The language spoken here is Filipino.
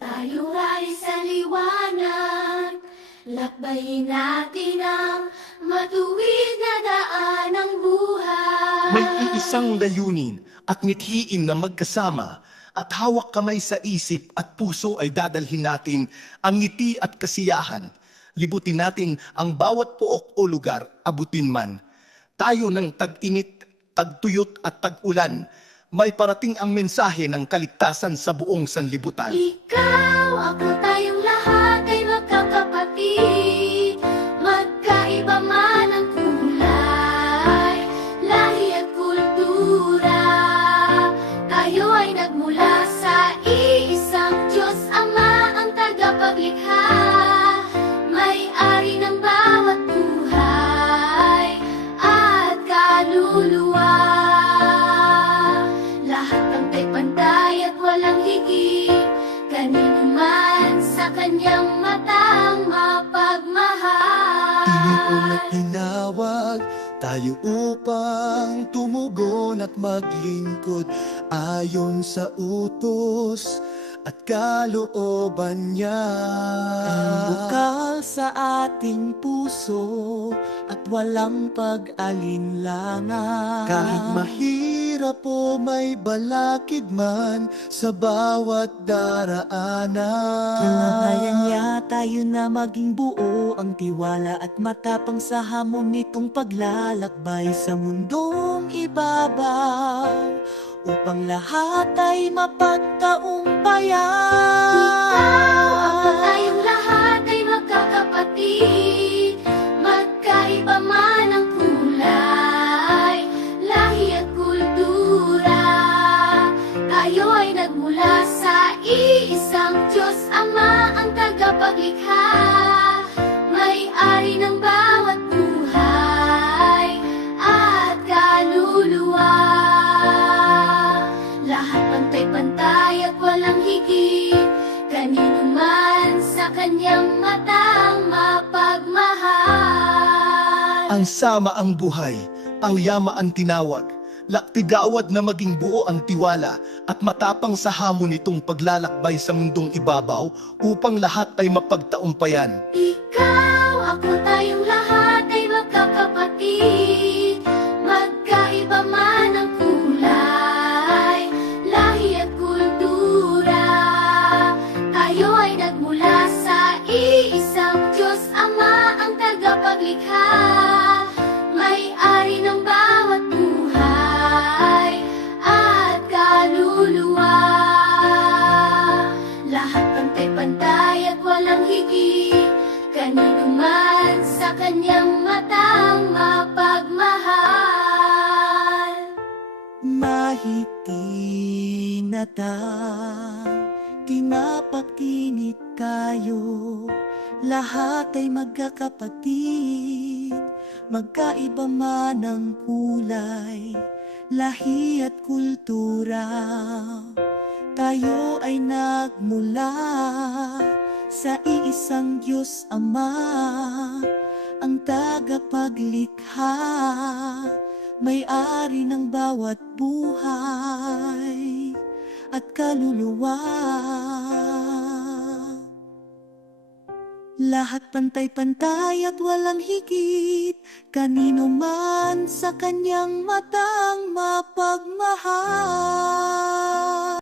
Tayo ay sa liwanag, lakbayin natin ang matuwid na daan ng buhay. May iisang layunin at mithiin na magkasama at hawak kamay sa isip at puso ay dadalhin natin ang ngiti at kasiyahan. Libutin natin ang bawat pook o lugar, abutin man. Tayo ng tag-init, tagtuyot at tag-ulan, may parating ang mensahe ng kaligtasan sa buong sanlibutan. Ikaw, ako, tayong lahat ay magkakapatid. Magkaiba man ang kulay, lahi at kultura. Tayo ay nagmula sa iisang Diyos Ama, ang tagapaglikha. May-ari ng bawat buhay at kaluluwa. Lahat pantay-pantay at walang higit, kanino man sa kanyang matang mapagmahal. Tinion at tinawag tayo upang tumugon at maglingkod ayon sa utos at kalooban niya. Bukal sa ating puso at walang pag-alinlangan. Kahit mahirap o may balakid man sa bawat daraanan. Kinakaya niya tayo na maging buo ang tiwala at matapang sa hamon nitong paglalakbay sa mundong ibabaw, upang lahat ay mapagtagumpayan. Ikaw, ako, tayong lahat ay magkakapatid. Magkaiba man ang kulay, lahi at kultura. Tayo ay nagmula sa iisang Diyos Ama, ang tagapaglikha. May-ari ng bawat buhay at kaluluwa. Lahat pantay-pantay at walang higit, kanino man sa kanyang matang mapagmahal. Ang sama ang buhay, ang yama ang tinawag. Laktigawad na maging buo ang tiwala at matapang sa hamon nitong paglalakbay sa mundong ibabaw upang lahat ay mapagtaumpayan. Ikaw, ako, tayong lahat ay magkakapatid. Magkaiba man ang kulay, lahi at kultura. Tayo ay nagmula sa iisang Diyos Ama, ang tagapaglikha. May-ari ng bawat buhay at kaluluwa. Lahat pantay-pantay at walang higit, kanino man sa kanyang matang mapagmahal. Mahitinata, tinapakinit kayo, lahat ay magkakapatid. Magkaiba man ang kulay, lahi at kultura. Tayo ay nagmula sa iisang Diyos Ama, ang tagapaglikha. May-ari ng bawat buhay at kaluluwa. Lahat pantay-pantay at walang higit, kanino man sa kanyang matang mapagmahal.